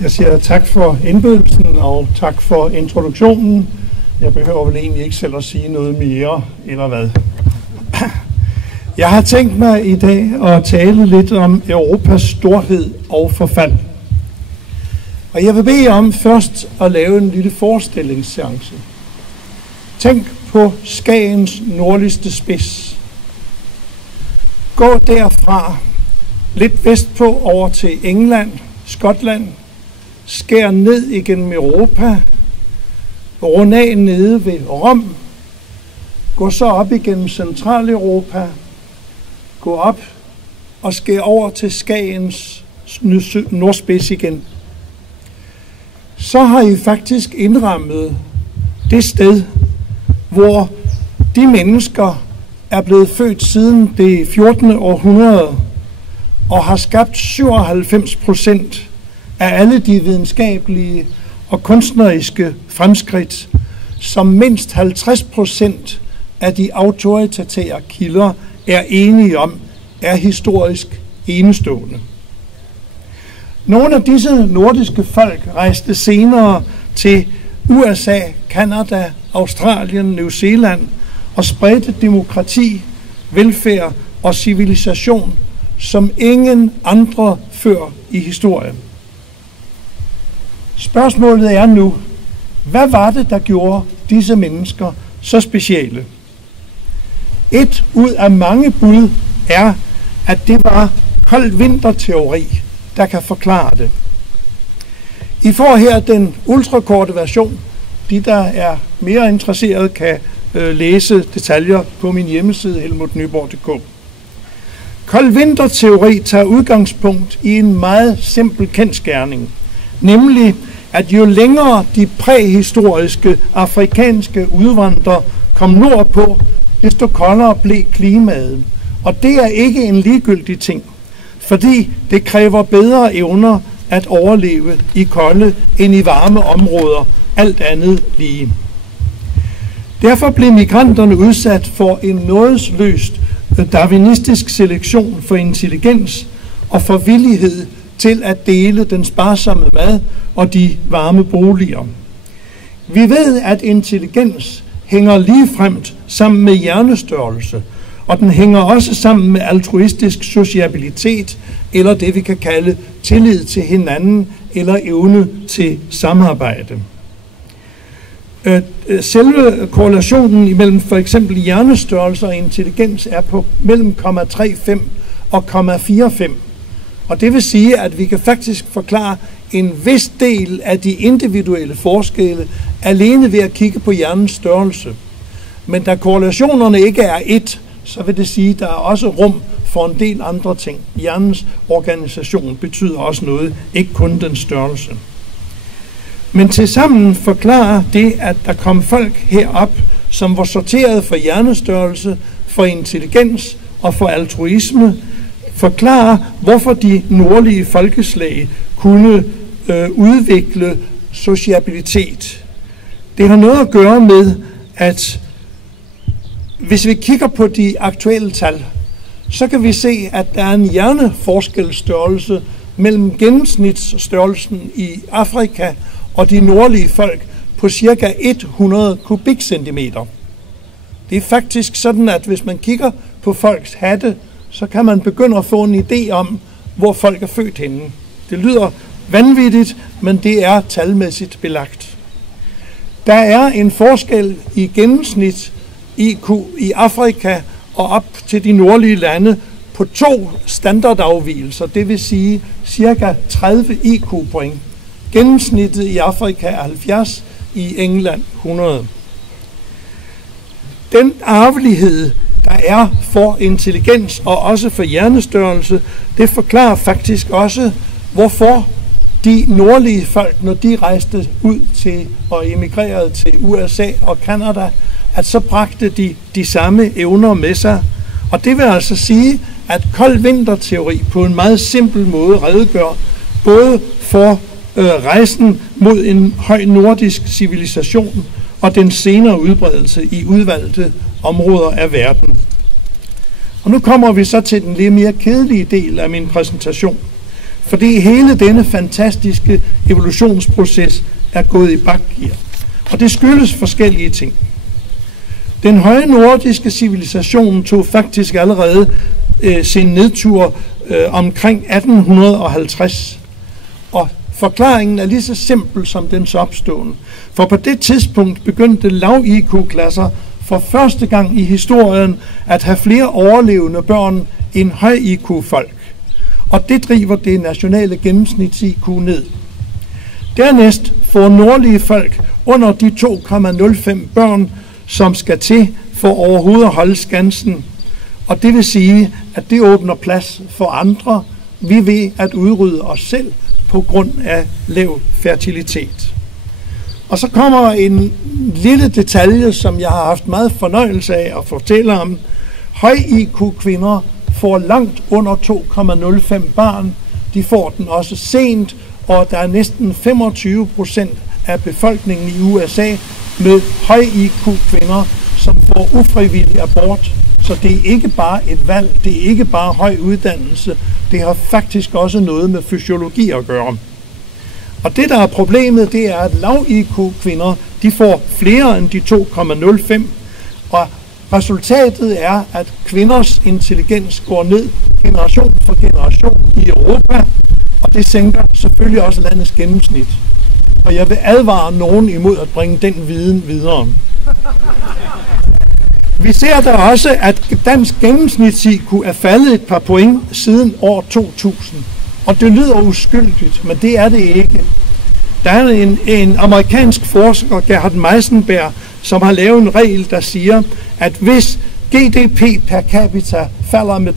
Jeg siger tak for indbydelsen og tak for introduktionen. Jeg behøver vel egentlig ikke selv at sige noget mere, eller hvad? Jeg har tænkt mig i dag at tale lidt om Europas storhed og forfald. Og jeg vil bede om først at lave en lille forestillingsseance. Tænk på Skagens nordligste spids. Gå derfra lidt vestpå over til England, Skotland, skær ned igennem Europa, rund af nede ved Rom, gå så op igennem Centraleuropa, gå op og skær over til Skagens nordspids igen. Så har I faktisk indrammet det sted, hvor de mennesker er blevet født siden det 14. århundrede og har skabt 97% af alle de videnskabelige og kunstneriske fremskridt, som mindst 50% af de autoritative kilder er enige om, er historisk enestående. Nogle af disse nordiske folk rejste senere til USA, Canada, Australien, New Zealand og spredte demokrati, velfærd og civilisation som ingen andre før i historien. Spørgsmålet er nu, hvad var det, der gjorde disse mennesker så specielle? Et ud af mange bud er, at det var kold vinterteori, der kan forklare det. I får her den ultrakorte version. De, der er mere interesserede, kan læse detaljer på min hjemmeside helmutnyborg.dk. Kold vinterteori tager udgangspunkt i en meget simpel kendsgerning, nemlig at jo længere de præhistoriske afrikanske udvandrere kom nordpå, desto koldere blev klimaet. Og det er ikke en ligegyldig ting, fordi det kræver bedre evner at overleve i kolde end i varme områder, alt andet lige. Derfor blev migranterne udsat for en nådesløst darwinistisk selektion for intelligens og for villighed til at dele den sparsomme mad og de varme boliger. Vi ved, at intelligens hænger ligefremt sammen med hjernestørrelse, og den hænger også sammen med altruistisk sociabilitet, eller det vi kan kalde tillid til hinanden, eller evne til samarbejde. Selve korrelationen imellem for eksempel hjernestørrelse og intelligens er på mellem 0,35 og 0,45. Og det vil sige, at vi kan faktisk forklare en vis del af de individuelle forskelle alene ved at kigge på hjernens størrelse. Men da korrelationerne ikke er et, så vil det sige, at der er også rum for en del andre ting. Hjernens organisation betyder også noget, ikke kun den størrelse. Men tilsammen forklarer det, at der kom folk herop, som var sorteret for hjernestørrelse, for intelligens og for altruisme, forklarer, hvorfor de nordlige folkeslag kunne udvikle sociabilitet. Det har noget at gøre med, at hvis vi kigger på de aktuelle tal, så kan vi se, at der er en hjerneforskelstørrelse mellem gennemsnitsstørrelsen i Afrika og de nordlige folk på cirka 100 kubikcentimeter. Det er faktisk sådan, at hvis man kigger på folks hatte, så kan man begynde at få en idé om, hvor folk er født henne. Det lyder vanvittigt, men det er talmæssigt belagt. Der er en forskel i gennemsnit IQ i Afrika og op til de nordlige lande på 2 standardafvigelser, det vil sige cirka 30 IQ-point. Gennemsnittet i Afrika er 70, i England 100. Den arvelighed, der er for intelligens og også for hjernestørrelse, det forklarer faktisk også, hvorfor de nordlige folk, når de rejste ud til og emigrerede til USA og Canada, at så bragte de samme evner med sig. Og det vil altså sige, at kold vinterteori på en meget simpel måde redegør både for rejsen mod en høj nordisk civilisation og den senere udbredelse i udvalgte områder af verden. Og nu kommer vi så til den lidt mere kedelige del af min præsentation. fordi hele denne fantastiske evolutionsproces er gået i bakgear. Og det skyldes forskellige ting. Den høje nordiske civilisation tog faktisk allerede sin nedtur omkring 1850. Og forklaringen er lige så simpel som dens opståen. For på det tidspunkt begyndte lav-IQ-klasser for første gang i historien at have flere overlevende børn end høj-IQ-folk. Og det driver det nationale gennemsnits-IQ ned. Dernæst får nordlige folk under de 2,05 børn, som skal til for overhovedet at holde skansen. Og det vil sige, at det åbner plads for andre. Vi ved at udrydde os selv på grund af lav fertilitet. Og så kommer en lille detalje, som jeg har haft meget fornøjelse af at fortælle om. Høj-IQ-kvinder får langt under 2,05 barn. De får den også sent, og der er næsten 25% af befolkningen i USA med høj-IQ-kvinder, som får ufrivillig abort. Så det er ikke bare et valg, det er ikke bare høj uddannelse, det har faktisk også noget med fysiologi at gøre. Og det, der er problemet, det er, at lav-IQ-kvinder, de får flere end de 2,05, og resultatet er, at kvinders intelligens går ned generation for generation i Europa, og det sænker selvfølgelig også landets gennemsnit. Og jeg vil advare nogen imod at bringe den viden videre. Vi ser da også, at dansk gennemsnits-IQ er faldet et par point siden år 2000. Og det lyder uskyldigt, men det er det ikke. Der er en amerikansk forsker, Gerhard Meisenberg, som har lavet en regel, der siger, at hvis GDP per capita falder med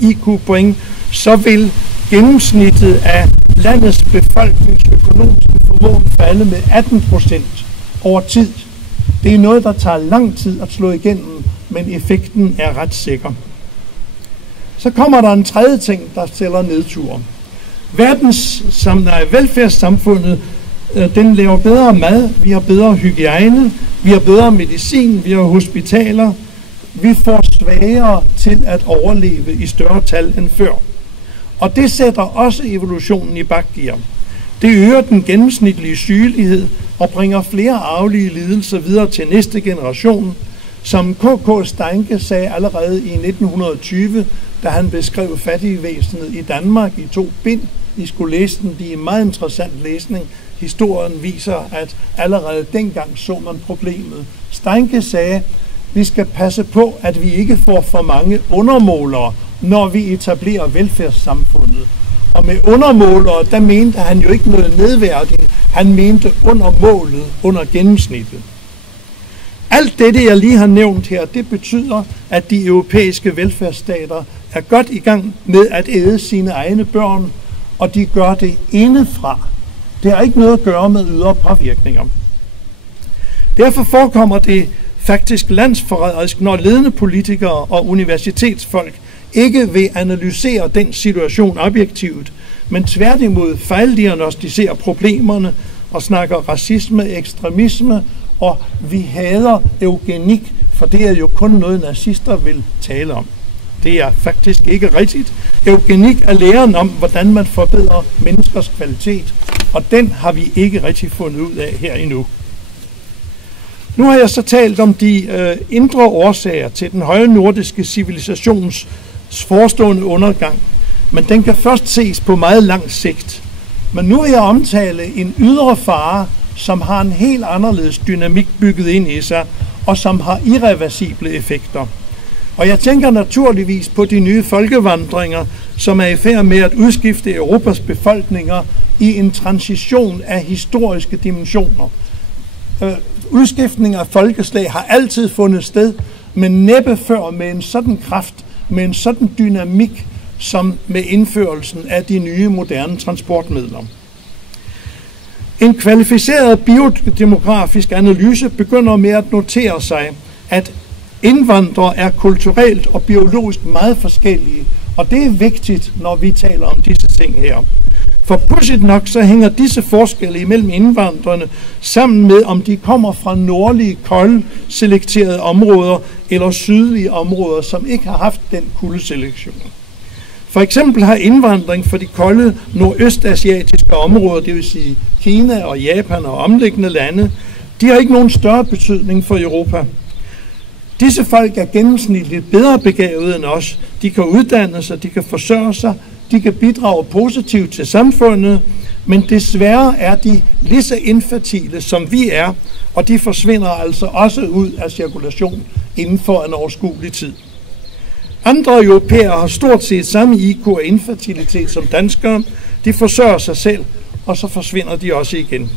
3-5 IQ-point, så vil gennemsnittet af landets befolknings økonomiske formåen falde med 18% over tid. Det er noget, der tager lang tid at slå igennem, men effekten er ret sikker. Så kommer der en tredje ting, der stiller nedtur. Velfærdssamfundet, den laver bedre mad, vi har bedre hygiejne, vi har bedre medicin, vi har hospitaler. Vi får svagere til at overleve i større tal end før. Og det sætter også evolutionen i bakgear. Det øger den gennemsnitlige sygelighed og bringer flere arvelige lidelser videre til næste generation. Som K.K. Steinke sagde allerede i 1920, da han beskrev fattigvæsenet i Danmark i 2 bind. I skulle læse den, det er en meget interessant læsning. Historien viser, at allerede dengang så man problemet. Steinke sagde, vi skal passe på, at vi ikke får for mange undermålere, når vi etablerer velfærdssamfundet. Og med undermålere, der mente han jo ikke noget nedværdigt. Han mente under målet, under gennemsnittet. Alt det, jeg lige har nævnt her, det betyder, at de europæiske velfærdsstater er godt i gang med at æde sine egne børn, og de gør det indefra. Det har ikke noget at gøre med ydre påvirkninger. Derfor forekommer det faktisk landsforræderisk, når ledende politikere og universitetsfolk ikke vil analysere den situation objektivt, men tværtimod fejldiagnostiserer problemerne og snakker racisme, ekstremisme, og vi hader eugenik, for det er jo kun noget, nazister vil tale om. Det er faktisk ikke rigtigt. Eugenik er læren om, hvordan man forbedrer menneskers kvalitet, og den har vi ikke rigtig fundet ud af her endnu. Nu har jeg så talt om de indre årsager til den høje nordiske civilisations forestående undergang, men den kan først ses på meget lang sigt. Men nu vil jeg omtale en ydre fare, som har en helt anderledes dynamik bygget ind i sig, og som har irreversible effekter. Og jeg tænker naturligvis på de nye folkevandringer, som er i færd med at udskifte Europas befolkninger i en transition af historiske dimensioner. Udskiftning af folkeslag har altid fundet sted, men næppe før med en sådan kraft, med en sådan dynamik, som med indførelsen af de nye moderne transportmidler. En kvalificeret biodemografisk analyse begynder med at notere sig, at indvandrere er kulturelt og biologisk meget forskellige, og det er vigtigt, når vi taler om disse ting her. For pudsigt nok, så hænger disse forskelle imellem indvandrerne sammen med, om de kommer fra nordlige, koldselekterede områder eller sydlige områder, som ikke har haft den kuldeselektion. For eksempel har indvandring fra de kolde nordøstasiatiske områder, det vil sige Kina og Japan og omliggende lande, de har ikke nogen større betydning for Europa. Disse folk er gennemsnitligt bedre begavet end os. De kan uddanne sig, de kan forsørge sig, de kan bidrage positivt til samfundet, men desværre er de lige så infertile, som vi er, og de forsvinder altså også ud af cirkulation inden for en overskuelig tid. Andre europæere har stort set samme IQ og infertilitet som danskere. De forsørger sig selv, og så forsvinder de også igen.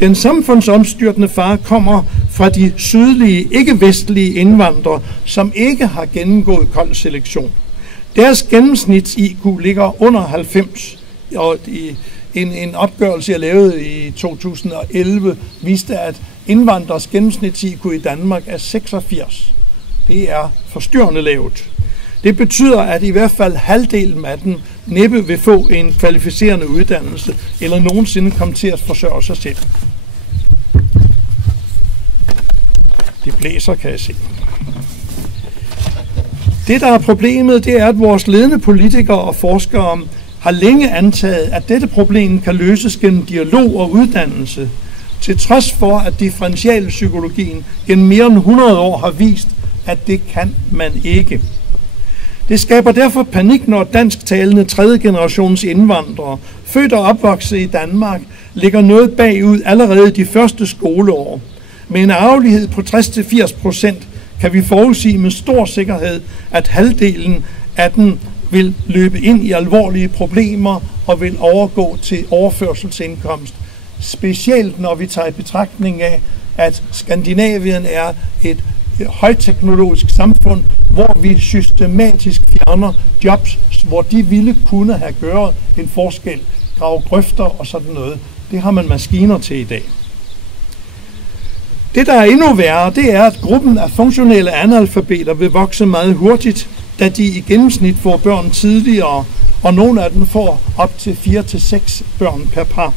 Den samfundsomstyrtende fare kommer fra de sydlige, ikke-vestlige indvandrere, som ikke har gennemgået kold selektion. Deres gennemsnits-IQ ligger under 90, og en opgørelse, jeg lavede i 2011, viste, at indvandrers gennemsnits-IQ i Danmark er 86. Det er forstyrrende lavt. Det betyder, at i hvert fald halvdelen af dem næppe vil få en kvalificerende uddannelse, eller nogensinde komme til at forsørge sig selv. Det blæser, kan jeg se. Det, der er problemet, det er, at vores ledende politikere og forskere har længe antaget, at dette problem kan løses gennem dialog og uddannelse, til trods for, at differentialpsykologien gennem mere end 100 år har vist, at det kan man ikke. Det skaber derfor panik, når dansktalende 3. generations indvandrere, født og opvokset i Danmark, ligger noget bagud allerede de første skoleår. Med en arvelighed på 60-80% kan vi forudsige med stor sikkerhed, at halvdelen af den vil løbe ind i alvorlige problemer og vil overgå til overførselsindkomst. Specielt når vi tager i betragtning af, at Skandinavien er et højteknologisk samfund, hvor vi systematisk fjerner jobs, hvor de ville kunne have gjort en forskel, grave grøfter og sådan noget. Det har man maskiner til i dag. Det, der er endnu værre, det er, at gruppen af funktionelle analfabeter vil vokse meget hurtigt, da de i gennemsnit får børn tidligere, og nogle af dem får op til 4-6 børn per par.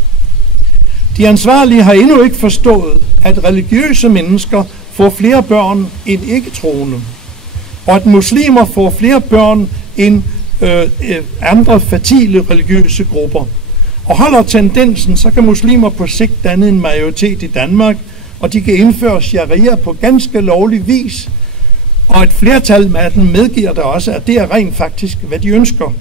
De ansvarlige har endnu ikke forstået, at religiøse mennesker får flere børn end ikke-troende, og at muslimer får flere børn end andre fertile religiøse grupper. Og holder tendensen, så kan muslimer på sigt danne en majoritet i Danmark, og de kan indføre sharia på ganske lovlig vis, og et flertal af dem medgiver der også, at det er rent faktisk, hvad de ønsker.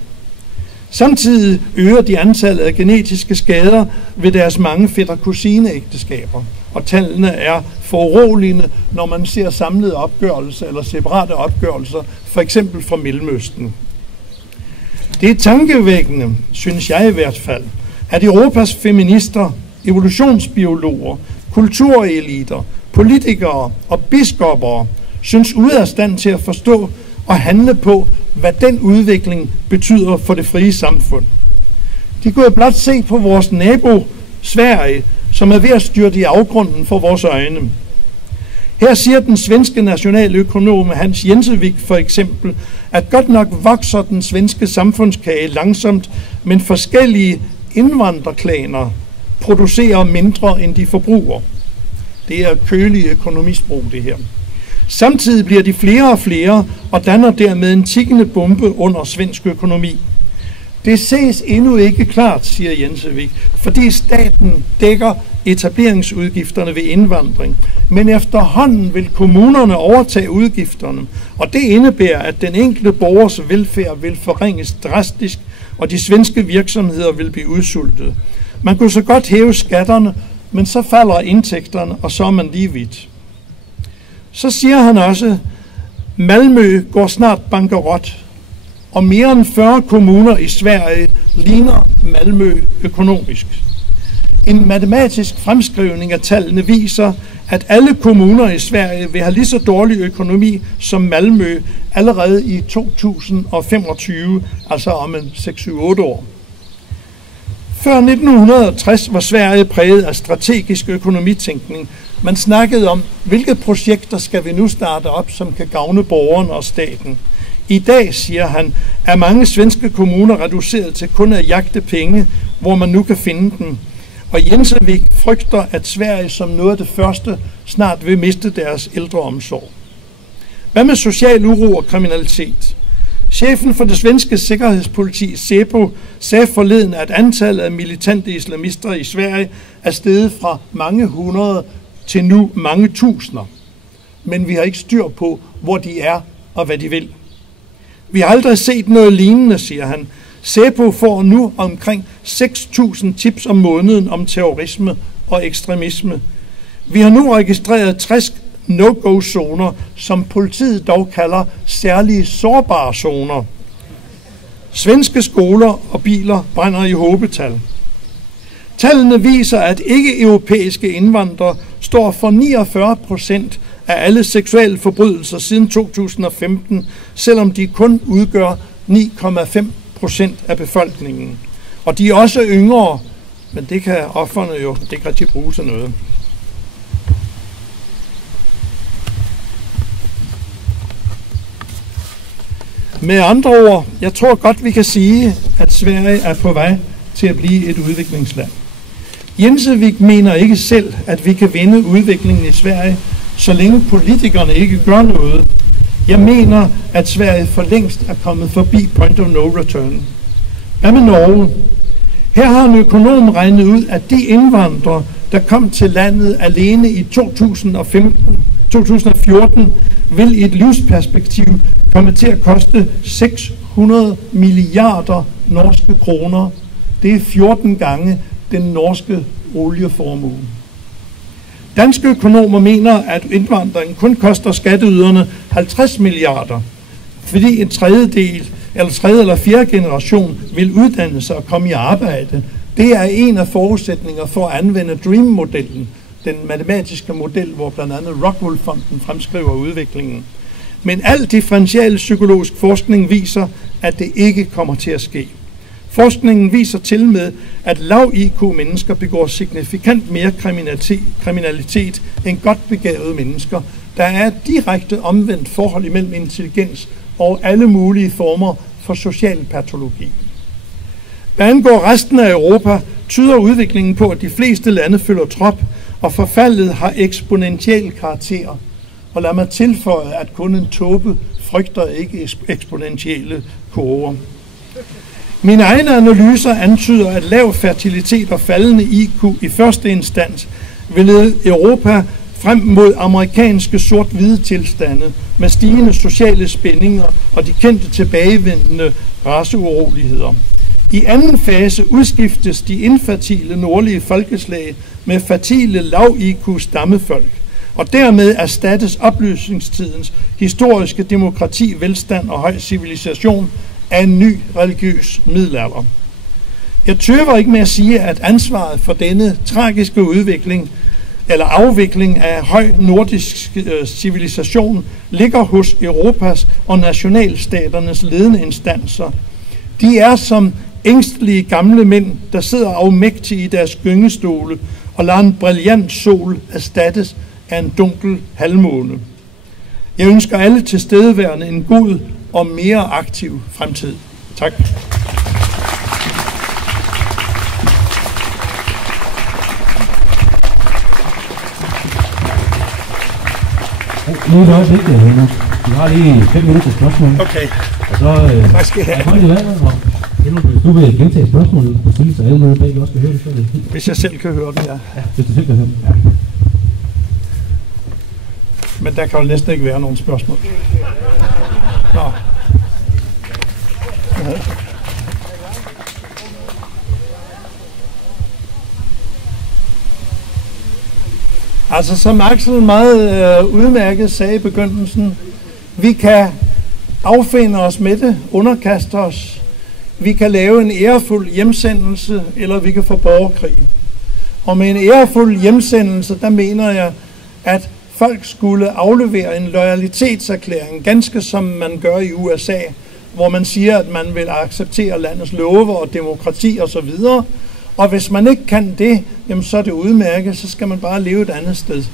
Samtidig øger de antallet af genetiske skader ved deres mange fætter-kusine-ægteskaber, og tallene er foruroligende, når man ser samlede opgørelser eller separate opgørelser, for eksempel fra Mellemøsten. Det er tankevækkende, synes jeg i hvert fald, at Europas feminister, evolutionsbiologer, kultureliter, politikere og biskopper synes ude af stand til at forstå og handle på, hvad den udvikling betyder for det frie samfund. De kunne blot se på vores nabo, Sverige, som er ved at styrte i afgrunden for vores øjne. Her siger den svenske nationaløkonom Hans Jensevik for eksempel, at godt nok vokser den svenske samfundskage langsomt, men forskellige indvandrerklaner producerer mindre, end de forbruger. Det er kølig økonomisprog, det her. Samtidig bliver de flere og flere, og danner dermed en tikkende bombe under svensk økonomi. Det ses endnu ikke klart, siger Jensevik, fordi staten dækker etableringsudgifterne ved indvandring. Men efterhånden vil kommunerne overtage udgifterne, og det indebærer, at den enkelte borgers velfærd vil forringes drastisk, og de svenske virksomheder vil blive udsultet. Man kunne så godt hæve skatterne, men så falder indtægterne, og så er man lige vidt. Så siger han også, Malmø går snart bankerot, og mere end 40 kommuner i Sverige ligner Malmø økonomisk. En matematisk fremskrivning af tallene viser, at alle kommuner i Sverige vil have lige så dårlig økonomi som Malmø allerede i 2025, altså om en 6-7-8 år. Før 1960 var Sverige præget af strategisk økonomitænkning. Man snakkede om, hvilke projekter skal vi nu starte op, som kan gavne borgerne og staten. I dag, siger han, er mange svenske kommuner reduceret til kun at jagte penge, hvor man nu kan finde dem. Og Jensevik frygter, at Sverige som noget af det første snart vil miste deres ældreomsorg. Hvad med social uro og kriminalitet? Chefen for det svenske sikkerhedspoliti, SÄPO, sagde forleden, at antallet af militante islamister i Sverige er steget fra mange hundrede til nu mange tusinder. Men vi har ikke styr på, hvor de er og hvad de vil. Vi har aldrig set noget lignende, siger han. SÄPO får nu omkring 6.000 tips om måneden om terrorisme og ekstremisme. Vi har nu registreret 60 no-go-zoner, som politiet dog kalder særlige sårbare zoner. Svenske skoler og biler brænder i hobetal. Tallene viser, at ikke-europæiske indvandrere står for 49% af alle seksuelle forbrydelser siden 2015, selvom de kun udgør 9,5% af befolkningen. Og de er også yngre, men det kan ofrene jo ikke rigtig bruge til noget. Med andre ord, jeg tror godt, vi kan sige, at Sverige er på vej til at blive et udviklingsland. Jensevik mener ikke selv, at vi kan vinde udviklingen i Sverige, så længe politikerne ikke gør noget. Jeg mener, at Sverige for længst er kommet forbi point of no return. Hvad med Norge? Her har en økonom regnet ud, at de indvandrere, der kom til landet alene i 2014, vil i et livsperspektiv komme til at koste 600 milliarder norske kroner. Det er 14 gange den norske olieformue. Danske økonomer mener, at indvandringen kun koster skatteyderne 50 milliarder, fordi en tredje eller fjerde generation vil uddanne sig og komme i arbejde. Det er en af forudsætninger for at anvende DREAM-modellen, den matematiske model, hvor blandt andet Rockwool-fonden fremskriver udviklingen. Men al differential psykologisk forskning viser, at det ikke kommer til at ske. Forskningen viser til med, at lav-IQ-mennesker begår signifikant mere kriminalitet end godt begavede mennesker. Der er et direkte omvendt forhold imellem intelligens og alle mulige former for social patologi. Hvad angår resten af Europa, tyder udviklingen på, at de fleste lande følger trop, og forfaldet har eksponentiel karakter. Og lad mig tilføje, at kun en tåbe frygter ikke eksponentielle kurver. Mine egne analyser antyder, at lav fertilitet og faldende IQ i første instans vil lede Europa frem mod amerikanske sort-hvide tilstande med stigende sociale spændinger og de kendte tilbagevendende raceuroligheder. I anden fase udskiftes de infertile nordlige folkeslag med fertile lav-IQ stammefolk, og dermed erstattes oplysningstidens historiske demokrati, velstand og høj civilisation af en ny religiøs middelalder. Jeg tøver ikke med at sige, at ansvaret for denne tragiske udvikling eller afvikling af høj nordisk civilisation ligger hos Europas og nationalstaternes ledende instanser. De er som ængstelige gamle mænd, der sidder afmægtige i deres gyngestole og lader en brilliant sol erstattes af en dunkel halvmåne. Jeg ønsker alle tilstedeværende en god og mere aktiv fremtid. Tak. Lige et øjeblik, Henrik. Vi har lige 5 minutter til spørgsmål. Okay. Og så tak skal jeg have. Og Henrik, hvis du vil gentage spørgsmålet på siden, så alle med bag også kan høre det, så er det fint. Hvis jeg selv kan høre det, ja. Ja, hvis du selv kan høre det, ja. Men der kan jo næsten ikke være nogen spørgsmål. Nå. Ja. Altså, som Axel meget udmærket sagde i begyndelsen, vi kan affinde os med det, underkaste os. Vi kan lave en ærefuld hjemsendelse, eller vi kan få borgerkrig. Og med en ærefuld hjemsendelse, der mener jeg, at folk skulle aflevere en loyalitetserklæring, ganske som man gør i USA, hvor man siger, at man vil acceptere landets love og demokrati osv. Og hvis man ikke kan det, jamen så er det udmærket, så skal man bare leve et andet sted.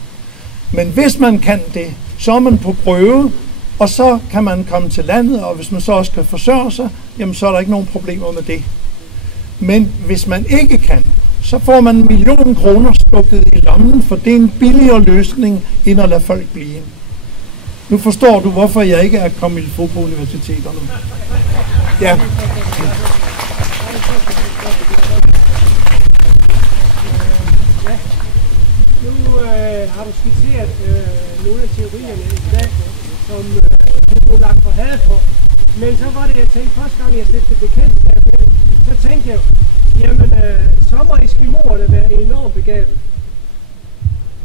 Men hvis man kan det, så er man på prøve, og så kan man komme til landet, og hvis man så også kan forsørge sig, jamen så er der ikke nogen problemer med det. Men hvis man ikke kan, så får man 1 million kroner stukket i lommen, for det er en billigere løsning, end at lade folk blive. Nu forstår du, hvorfor jeg ikke er kommet på universiteterne. Ja. Nu har du skitseret nogle af teorierne i dag, som du blev lagt for had for. Men så var det, jeg tænkte, første gang jeg stiftede bekendtskab med, så tænkte jeg, jamen, så må eskimoerne være enormt begavet.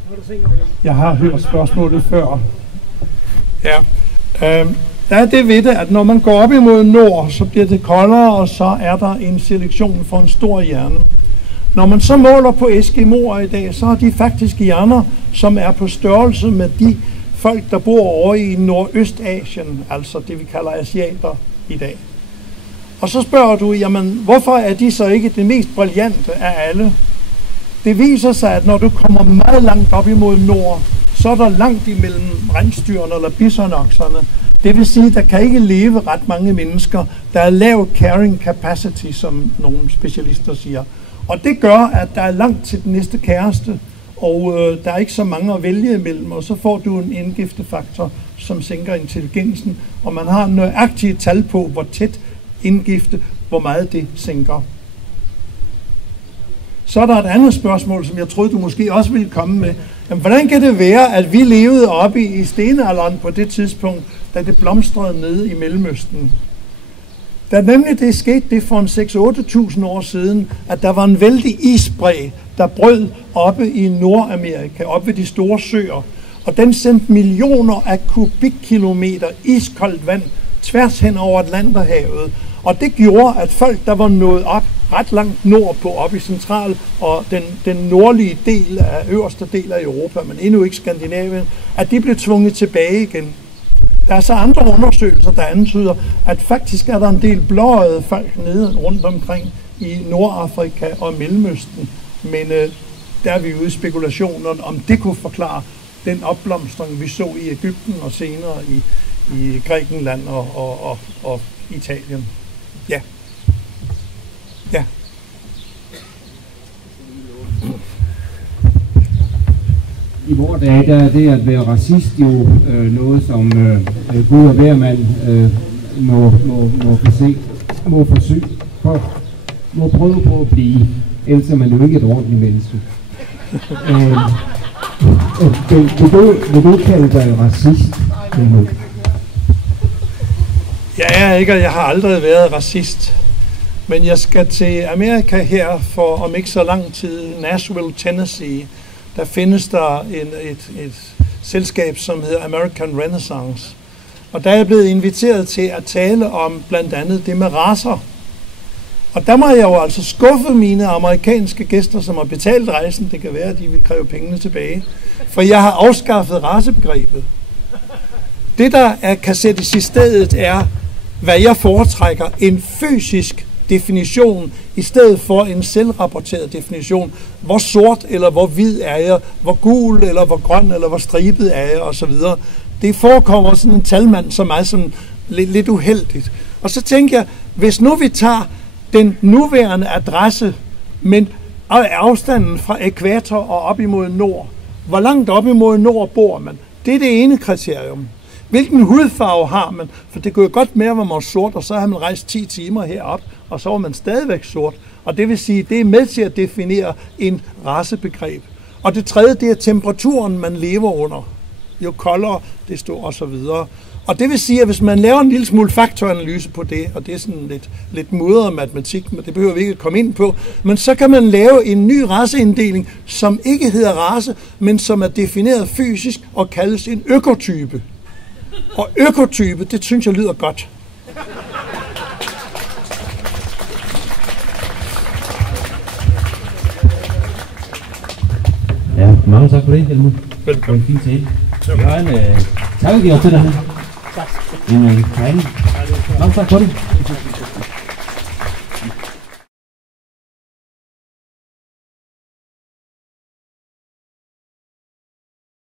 Har du tænkt over det? Jeg har hørt spørgsmålet før. Ja. Der er det ved det, at når man går op imod nord, så bliver det koldere, og så er der en selektion for en stor hjerne. Når man så måler på eskimoer i dag, så har de faktisk hjerner, som er på størrelse med de folk, der bor over i Nordøstasien, altså det vi kalder asiater i dag. Og så spørger du, jamen hvorfor er de så ikke det mest brillante af alle? Det viser sig, at når du kommer meget langt op imod nord, så er der langt imellem rensdyrene eller bisonokserne. Det vil sige, at der kan ikke leve ret mange mennesker. Der er lav carrying capacity, som nogle specialister siger. Og det gør, at der er langt til den næste kæreste, og der er ikke så mange at vælge imellem, og så får du en indgiftefaktor, som sænker intelligensen, og man har nøjagtige tal på, hvor tæt indgifte, hvor meget det sænker. Så er der et andet spørgsmål, som jeg troede, du måske også ville komme med. Jamen, hvordan kan det være, at vi levede oppe i stenalderen på det tidspunkt, da det blomstrede nede i Mellemøsten? Da nemlig det skete det for en 6-8.000 år siden, at der var en vældig isbræ, der brød oppe i Nordamerika, oppe ved de store søer. Og den sendte millioner af kubikkilometer iskoldt vand tværs hen over Atlanterhavet. Og det gjorde, at folk, der var nået op ret langt nordpå, op i central og den nordlige del af øverste del af Europa, men endnu ikke Skandinavien, at de blev tvunget tilbage igen. Der er så andre undersøgelser, der antyder, at faktisk er der en del blåøjede folk nede rundt omkring i Nordafrika og Mellemøsten. Men der er vi ude i spekulationer, om det kunne forklare den opblomstring, vi så i Egypten og senere i Grækenland og Italien. Ja. Ja. I vores dage, der er det at være racist jo noget, som Gud og hver mand må forsøge, må prøve på at blive, ellers er man jo ikke et ordentligt menneske. Vil du kalde dig racist? Jeg har aldrig været racist. Men jeg skal til Amerika her for om ikke så lang tid, Nashville, Tennessee. Der findes der et selskab, som hedder American Renaissance. Og der er jeg blevet inviteret til at tale om blandt andet det med racer. Og der må jeg jo altså skuffe mine amerikanske gæster, som har betalt rejsen. Det kan være, at de vil kræve pengene tilbage. For jeg har afskaffet racebegrebet. Det, der kan sættes i stedet, er, hvad jeg foretrækker, en fysisk definition, i stedet for en selvrapporteret definition. Hvor sort eller hvor hvid er jeg, hvor gul eller hvor grøn eller hvor stribet er jeg osv. Det forekommer sådan en talmand som mig sådan lidt uheldigt. Og så tænker jeg, hvis nu vi tager den nuværende adresse, men afstanden fra ækvator og op imod nord, hvor langt op imod nord bor man? Det er det ene kriterium. Hvilken hudfarve har man? For det kunne jo godt mere, at man var sort, og så har man rejst 10 timer herop, og så var man stadigvæk sort. Og det vil sige, det er med til at definere en racebegreb. Og det tredje, det er temperaturen, man lever under. Jo koldere, desto og så videre. Og det vil sige, at hvis man laver en lille smule faktoranalyse på det, og det er sådan lidt mudret matematik, men det behøver vi ikke at komme ind på, men så kan man lave en ny raceinddeling, som ikke hedder race, men som er defineret fysisk og kaldes en økotype. Og økotype, det synes jeg lyder godt. Ja, mange tak for det, Helmut. Velkommen. Det var en fin tale. Vi har en takkegiver til dig her. En tegning. Mange tak for det.